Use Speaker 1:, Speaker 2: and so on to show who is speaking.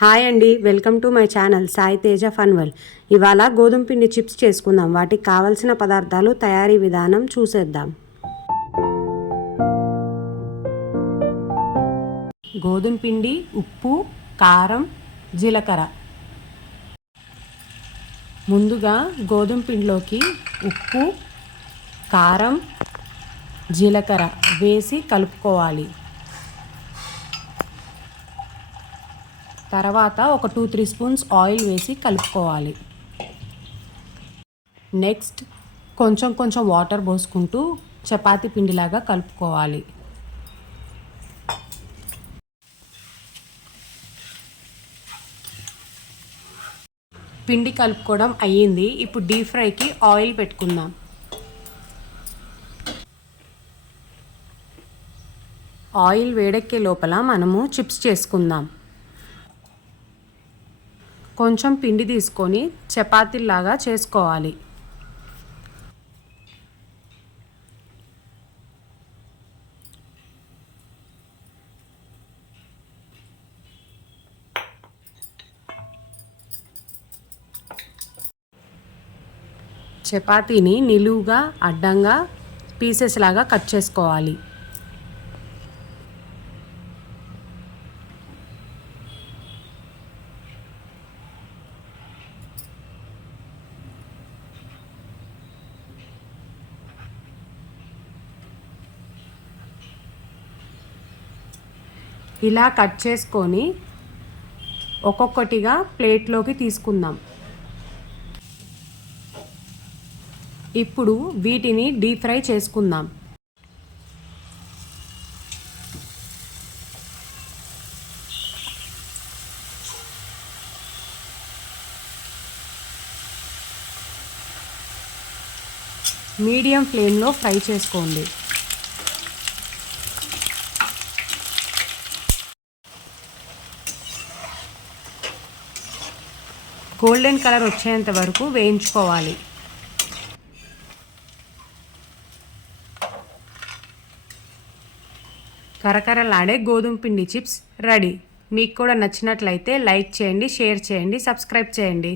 Speaker 1: Hi అండి welcome to my channel Sai Teja ఫన్వల్ ఇవాళ గోధుమ పిండి చిప్స్ చేసుకుందాం. వాటికి కావలసిన పదార్థాలు తయారీ విధానం చూసేద్దాం. గోధుమ పిండి ఉప్పు కారం జీలకర్ర. ముందుగా గోధుమ పిండిలోకి ఉప్పు కారం జీలకర్ర వేసి కలుపుకోవాలి. తర్వాత ఒక టూ త్రీ స్పూన్స్ ఆయిల్ వేసి కలుపుకోవాలి. నెక్స్ట్ కొంచెం కొంచెం వాటర్ పోసుకుంటూ చపాతీ పిండిలాగా కలుపుకోవాలి. పిండి కలుపుకోవడం అయ్యింది. ఇప్పుడు డీప్ ఫ్రైకి ఆయిల్ పెట్టుకుందాం. ఆయిల్ వేడెక్కే లోపల మనము చిప్స్ చేసుకుందాం. కొంచెం పిండి తీసుకొని చపాతీలాగా చేసుకోవాలి. చపాతీని నిలువుగా అడ్డంగా పీసెస్ లాగా కట్ చేసుకోవాలి. ఇలా కట్ చేసుకొని ఒక్కొక్కటిగా ప్లేట్లోకి తీసుకుందాం. ఇప్పుడు వీటిని డీప్ ఫ్రై చేసుకుందాం. మీడియం ఫ్లేమ్లో ఫ్రై చేసుకోండి. గోల్డెన్ కలర్ వచ్చేంత వరకు వేయించుకోవాలి. కరకరలాడే గోధుమ పిండి చిప్స్ రెడీ. మీకు కూడా నచ్చినట్లయితే లైక్ చేయండి షేర్ చేయండి సబ్స్క్రైబ్ చేయండి.